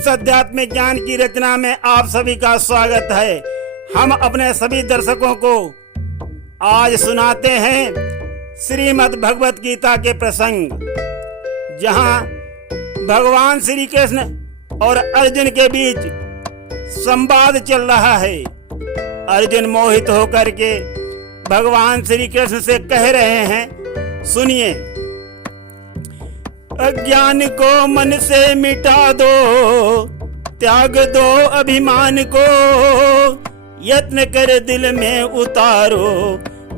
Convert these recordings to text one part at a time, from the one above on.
इस आध्यात्मिक ज्ञान की रचना में आप सभी का स्वागत है। हम अपने सभी दर्शकों को आज सुनाते हैं श्रीमद् भगवत गीता के प्रसंग, जहां भगवान श्री कृष्ण और अर्जुन के बीच संवाद चल रहा है। अर्जुन मोहित होकर के भगवान श्री कृष्ण से कह रहे हैं, सुनिए। अज्ञान को मन से मिटा दो, त्याग दो अभिमान को, यत्न कर दिल में उतारो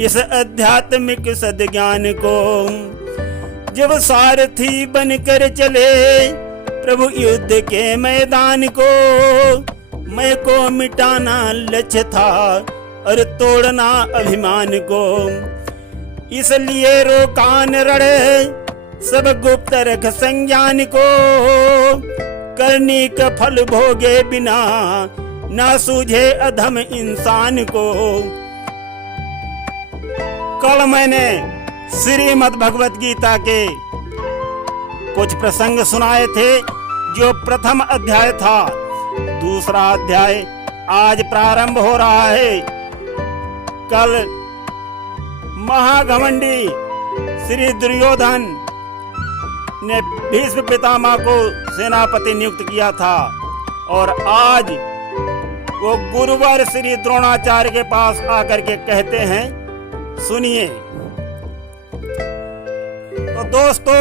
इस आध्यात्मिक सद्ज्ञान को। जब सारथी बनकर चले प्रभु युद्ध के मैदान को, मैं को मिटाना लक्ष्य था और तोड़ना अभिमान को। इसलिए रोकान रड़े सब गुप्त रख संज्ञान को, करनी का फल भोगे बिना ना सूझे अधम इंसान को। कल मैंने श्रीमद् भगवत गीता के कुछ प्रसंग सुनाए थे, जो प्रथम अध्याय था। दूसरा अध्याय आज प्रारंभ हो रहा है। कल महाघमंडी श्री दुर्योधन ने भीष्म पितामह को सेनापति नियुक्त किया था, और आज वो गुरुवर श्री द्रोणाचार्य के पास आकर के कहते हैं, सुनिए। तो दोस्तों,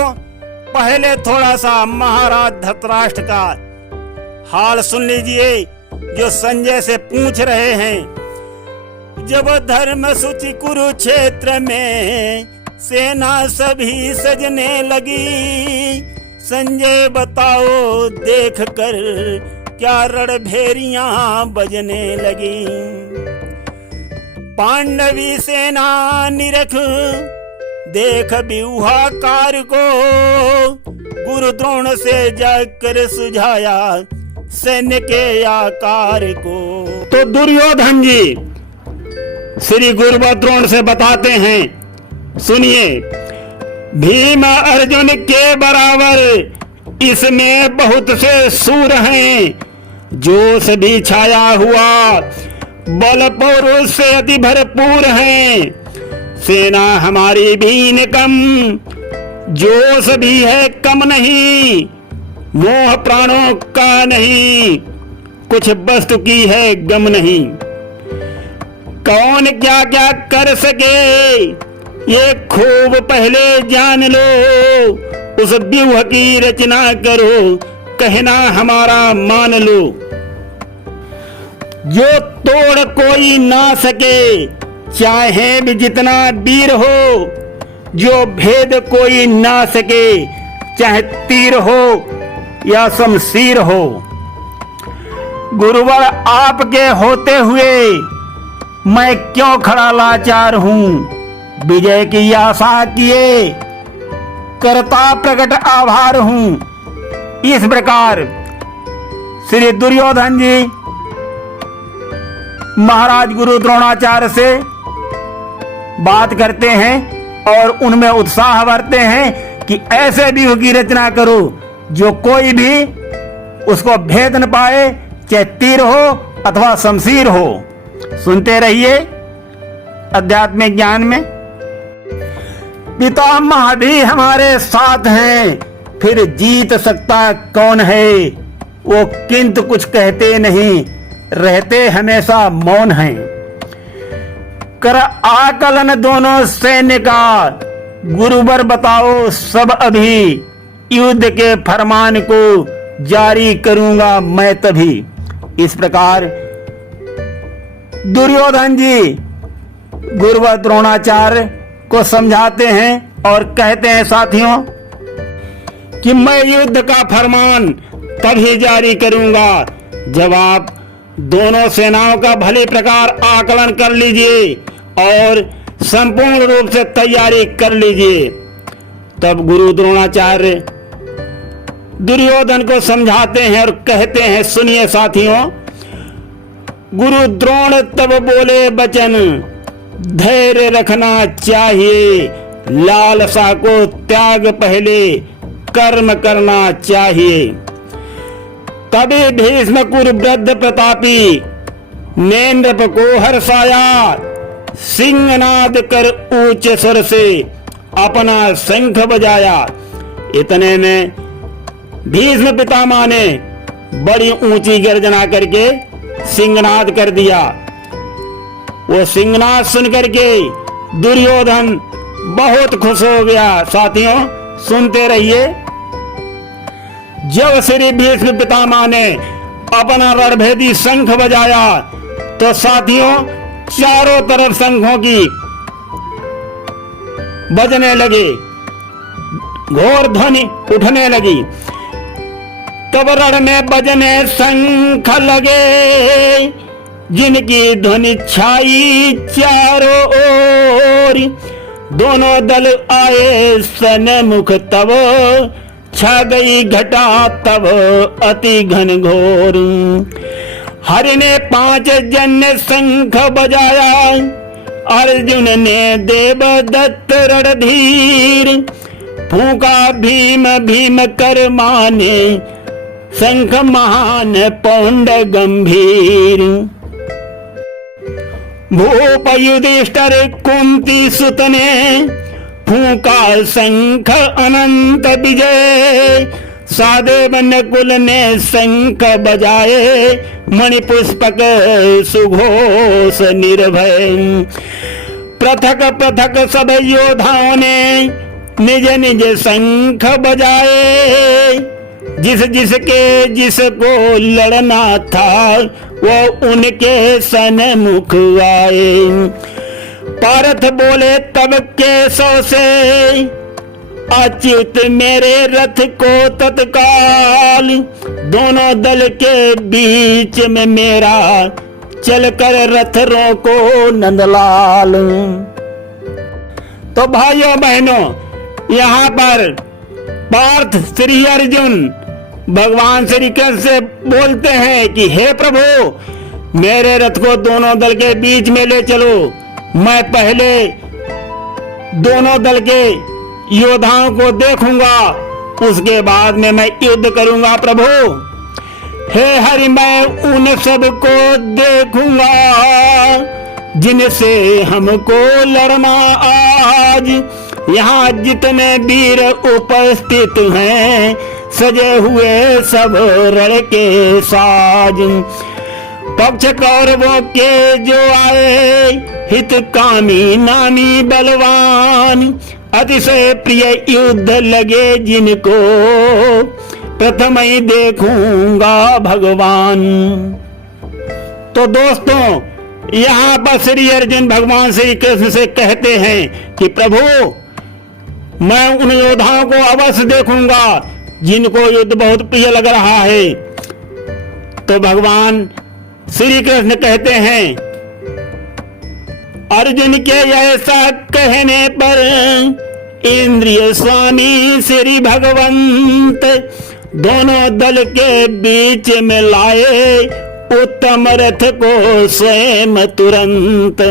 पहले थोड़ा सा महाराज धृतराष्ट्र का हाल सुन लीजिए, जो संजय से पूछ रहे हैं। जब धर्म सूची कुरुक्षेत्र में सेना सभी सजने लगी, संजय बताओ देख कर क्या रणभेरियां बजने लगी। पांडवी सेना निरख देख व्यूहाकार को, गुरु द्रोण से जाकर सुझाया सैन्य के आकार को। तो दुर्योधन जी श्री गुरु द्रोण से बताते हैं, सुनिए। भीम अर्जुन के बराबर इसमें बहुत से सूर हैं, जोश भी छाया हुआ बल पौरुष से अति भरपूर हैं। सेना हमारी भी न कम, जोश भी है कम नहीं, मोह प्राणों का नहीं, कुछ वस्तु की है गम नहीं। कौन क्या क्या कर सके ये खूब पहले जान लो, उस व्यूह की रचना करो, कहना हमारा मान लो। जो तोड़ कोई ना सके चाहे भी जितना वीर हो, जो भेद कोई ना सके चाहे तीर हो या शमशीर हो। गुरुवर आपके होते हुए मैं क्यों खड़ा लाचार हूँ, विजय की आशा किए करता प्रकट आभार हूं। इस प्रकार श्री दुर्योधन जी महाराज गुरु द्रोणाचार्य से बात करते हैं और उनमें उत्साह भरते हैं कि ऐसे व्यूह की रचना करो जो कोई भी उसको भेद न पाए, चाहे तीर हो अथवा शमशीर हो। सुनते रहिए आध्यात्मिक ज्ञान में। पितामह भी हमारे साथ हैं, फिर जीत सकता कौन है। वो किंतु कुछ कहते नहीं, रहते हमेशा मौन हैं। कर आकलन दोनों सैन्य का, गुरुवर बताओ सब अभी, युद्ध के फरमान को जारी करूंगा मैं तभी। इस प्रकार दुर्योधन जी गुरुवर द्रोणाचार्य को समझाते हैं और कहते हैं, साथियों, कि मैं युद्ध का फरमान तभी जारी करूंगा जब आप दोनों सेनाओं का भली प्रकार आकलन कर लीजिए और संपूर्ण रूप से तैयारी कर लीजिए। तब गुरु द्रोणाचार्य दुर्योधन को समझाते हैं और कहते हैं, सुनिए साथियों। गुरु द्रोण तब बोले बचन, धैर्य रखना चाहिए, लालसा को त्याग पहले कर्म करना चाहिए। तभी भीष्म कुरुवृद्ध प्रतापी ने नृप को हर्षाया, सिंहनाद कर ऊंच स्वर से अपना शंख बजाया। इतने में भीष्म पितामह ने बड़ी ऊंची गर्जना करके सिंहनाद कर दिया। वो सिंहनाद सुन करके दुर्योधन बहुत खुश हो गया। साथियों सुनते रहिए। जब श्री भीष्म पितामह ने अपना रणभेदी शंख बजाया तो साथियों चारों तरफ शंखों की बजने लगे, घोर ध्वनि उठने लगी। तब रण में बजने शंख लगे, जिनकी ध्वनि छाई चारों ओर। दोनों दल आए सन्मुख, तब छा गई घटा तब अति घनघोर। हरि ने 5 जन्य शंख बजाया, अर्जुन ने देवदत्त रणधीर। फूंका भीम भीम कर माने, शंख महान पौंड गंभीर। भूप युधिष्ठिर कुंती सुत ने, फूंका शंख अनंत विजय। सादेव नकुल ने शंख बजाए, मणिपुष्पक सुघोष निर्भय। पृथक पृथक सब योद्धाओं ने निज निज शंख बजाए। जिसको लड़ना था वो उनके सन्मुख आए। पार्थ बोले तब केशव से, अच्युत मेरे रथ को तत्काल। दोनों दल के बीच में मेरा चलकर रथ रोको नंदलाल। तो भाइयों बहनों, यहाँ पर पार्थ श्री अर्जुन भगवान श्री कृष्ण से बोलते हैं कि हे प्रभु, मेरे रथ को दोनों दल के बीच में ले चलो। मैं पहले दोनों दल के योद्धाओं को देखूंगा, उसके बाद में मैं युद्ध करूंगा। प्रभु हे हरि, मैं उन सबको देखूंगा जिनसे हमको लड़ना आज। यहाँ जितने वीर उपस्थित हैं, सजे हुए सब रण के साज। पक्ष कौरवों के जो आए, हितकामी नामी बलवान। अतिशय प्रिय युद्ध लगे जिनको, प्रथम ही देखूंगा भगवान। तो दोस्तों, यहाँ पर श्री अर्जुन भगवान श्री कृष्ण से कहते हैं कि प्रभु, मैं उन योद्धाओं को अवश्य देखूंगा जिनको युद्ध बहुत प्रिय लग रहा है। तो भगवान श्री कृष्ण कहते हैं, अर्जुन के ऐसा कहने पर इंद्रिय स्वामी श्री भगवंत दोनों दल के बीच में लाए उत्तम रथ को स्वयं तुरंत।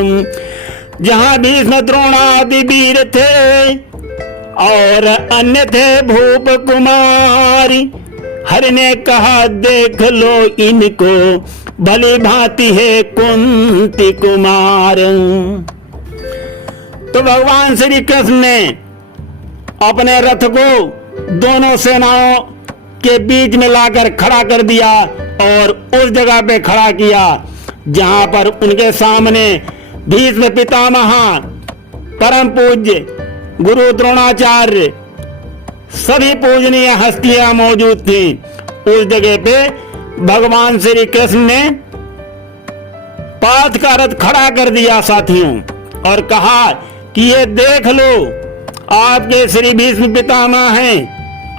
जहां भीष्म द्रोणादि वीर थे और अन्य थे भूप कुमारी। हरि ने कहा देख लो इनको, भली भांति है कुंती कुमार। तो भगवान श्री कृष्ण ने अपने रथ को दोनों सेनाओं के बीच में लाकर खड़ा कर दिया और उस जगह पे खड़ा किया जहां पर उनके सामने भीष्म पितामह, परम पूज्य गुरु द्रोणाचार्य, सभी पूजनीय हस्तियां मौजूद थी। उस जगह पे भगवान श्री कृष्ण ने पार्थ का रथ खड़ा कर दिया साथियों, और कहा कि ये देख लो, आपके श्री भीष्म पितामह हैं,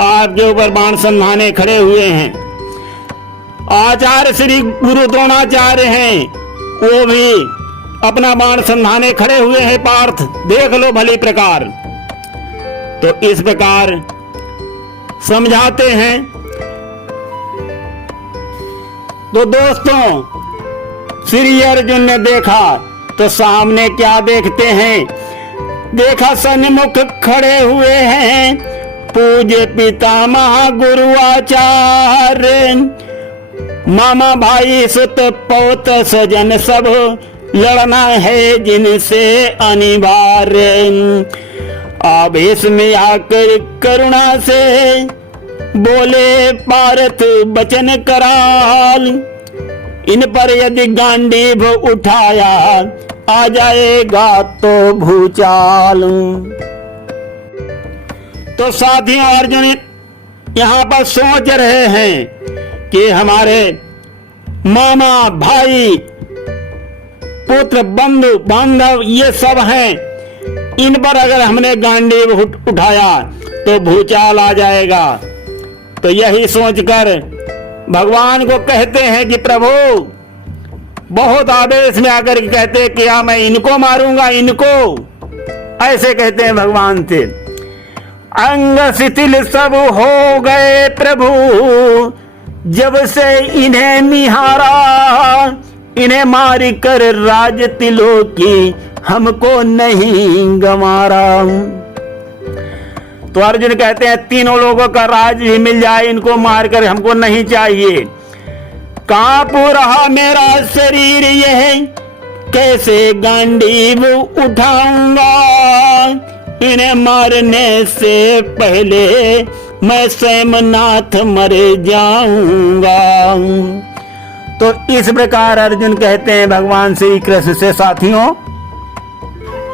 आपके ऊपर बाण संधाने खड़े हुए हैं। आचार्य श्री गुरु द्रोणाचार्य हैं, वो भी अपना बाण संधाने खड़े हुए हैं। पार्थ देख लो भली प्रकार। तो इस प्रकार समझाते हैं। तो दोस्तों, श्री अर्जुन ने देखा तो सामने क्या देखते हैं? देखा सन्मुख खड़े हुए हैं पूज्य पितामह गुरु आचार्य। मामा भाई सुत पौत सजन सब लड़ना है जिनसे अनिवार्य। आवेश में आकर करुणा से बोले पारथ बचन कराल, इन पर यदि गांडीव उठाया आ जाएगा तो भूचाल। तो साथियों अर्जुन यहाँ पर सोच रहे हैं कि हमारे मामा भाई पुत्र बंधु बांधव ये सब हैं, इन पर अगर हमने गांडीव उठाया तो भूचाल आ जाएगा। तो यही सोचकर भगवान को कहते हैं कि प्रभु, बहुत आवेश में आकर के कहते हैं कि क्या मैं इनको मारूंगा, इनको ऐसे कहते हैं भगवान से। अंग शिथिल सब हो गए प्रभु जब से इन्हें निहारा, इन्हें मार कर राज तिलो की हमको नहीं गंवारा। तो अर्जुन कहते हैं तीनों लोगों का राज भी मिल जाए, इनको मारकर हमको नहीं चाहिए। कांप रहा मेरा शरीर यह कैसे गांडीव उठाऊंगा, इन्हें मारने से पहले मैं स्वयं नाथ मर जाऊंगा। तो इस प्रकार अर्जुन कहते हैं भगवान श्री कृष्ण से। साथियों,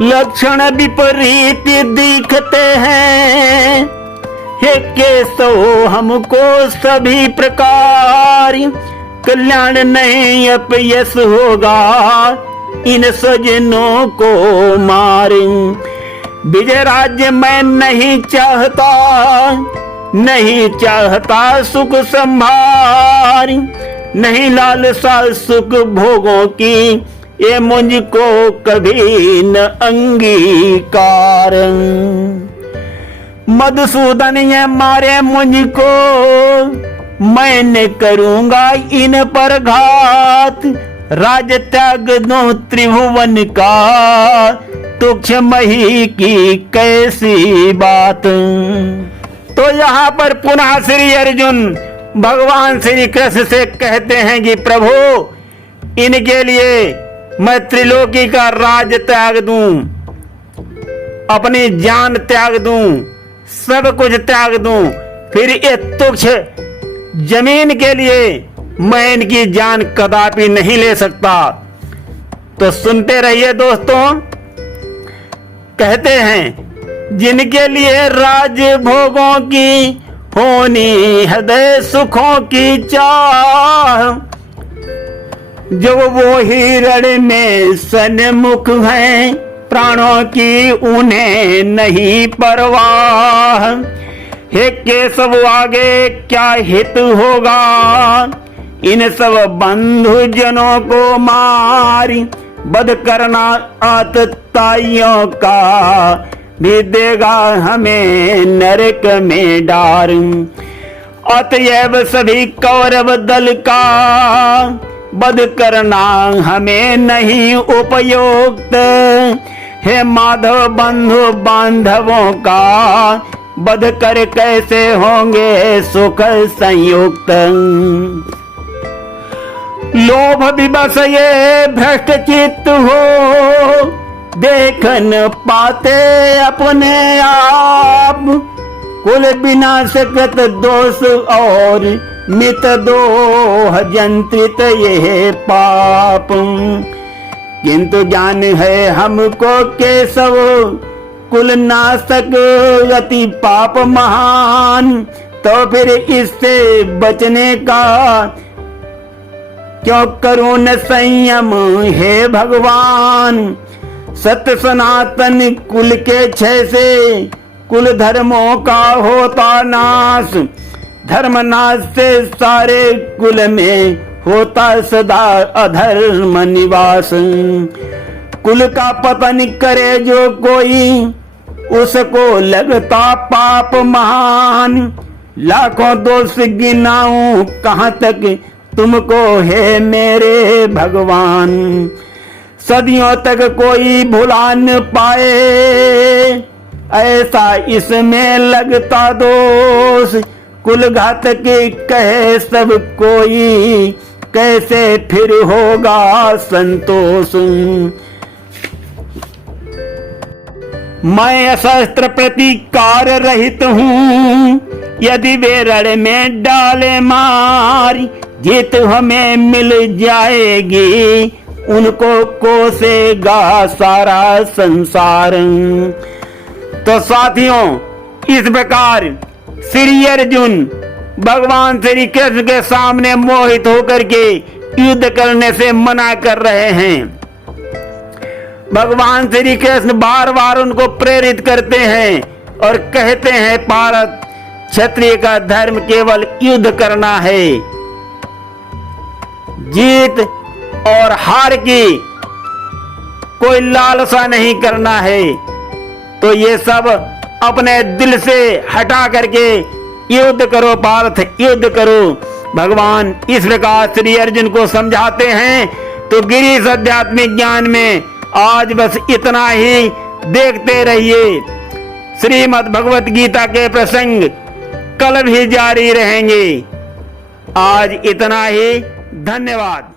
लक्षण विपरीत दिखते हैं हे केशव हमको सभी प्रकार, कल्याण नहीं अपयश होगा इन सजनों को मार। विजय राज्य मैं नहीं चाहता, नहीं चाहता सुख संभार, नहीं लालसा सुख भोगों की ये मुझको कभी न अंगीकार। मधुसूदन ये मारे मुझको मैं करूंगा इन पर घात, राज त्याग दो त्रिभुवन का तुक्ष मही की कैसी बात। तो यहाँ पर पुनः श्री अर्जुन भगवान श्री कृष्ण से कहते हैं कि प्रभु, इनके लिए मैं त्रिलोकी का राज त्याग दूं, अपनी जान त्याग दूं, सब कुछ त्याग दूं, फिर ये तुच्छ जमीन के लिए मैं इनकी जान कदापि नहीं ले सकता। तो सुनते रहिए दोस्तों, कहते हैं जिनके लिए राज भोगों की होनी हृदय सुखों की चाह, जो वो हिरण में सन्मुख हैं प्राणों की उन्हें नहीं परवाह। हे केशव आगे क्या हित होगा इन सब बंधु जनों को मारी, बध करना आतताइयों का भी देगा हमें नरक में डार। अतएव सभी कौरव दल का बध करना हमें नहीं उपयुक्त, हे माधव बंधु बांधवों का बध कर कैसे होंगे सुख संयुक्त। लोभ विवश ये भ्रष्ट चित्त हो देख न पाते अपने आप, कुल विनाशकत दोष और मित दोह जंत्रित ये पाप। किंतु ज्ञान है हमको केशव कुल नाशक अति पाप महान, तो फिर इससे बचने का क्यों करूं न संयम हे भगवान। सत्य सनातन कुल के क्षय से कुल धर्मों का होता नाश, धर्म नाश से सारे कुल में होता सदा अधर्म निवास। कुल का पतन करे जो कोई उसको लगता पाप महान, लाखों दोष गिनाऊं कहाँ तक तुमको है मेरे भगवान। सदियों तक कोई भुला न पाए ऐसा इसमें लगता दोष, कुल घातक कहे सब कोई, कैसे फिर होगा संतोष। मैं अशस्त्र प्रतिकार रहित हूँ, यदि वे रण में डाले मार, जीत हमें मिल जाएगी, उनको कोसेगा सारा संसार। तो साथियों, इस प्रकार श्री अर्जुन भगवान श्री कृष्ण के सामने मोहित होकर के युद्ध करने से मना कर रहे हैं। भगवान श्री कृष्ण बार बार उनको प्रेरित करते हैं और कहते हैं, भारत क्षत्रिय का धर्म केवल युद्ध करना है, जीत और हार की कोई लालसा नहीं करना है। तो ये सब अपने दिल से हटा करके युद्ध करो भारत, युद्ध करो। भगवान इस प्रकार श्री अर्जुन को समझाते हैं। तो गिरीश आध्यात्मिक ज्ञान में आज बस इतना ही। देखते रहिए, श्रीमद् भगवत गीता के प्रसंग कल भी जारी रहेंगे। आज इतना ही, धन्यवाद।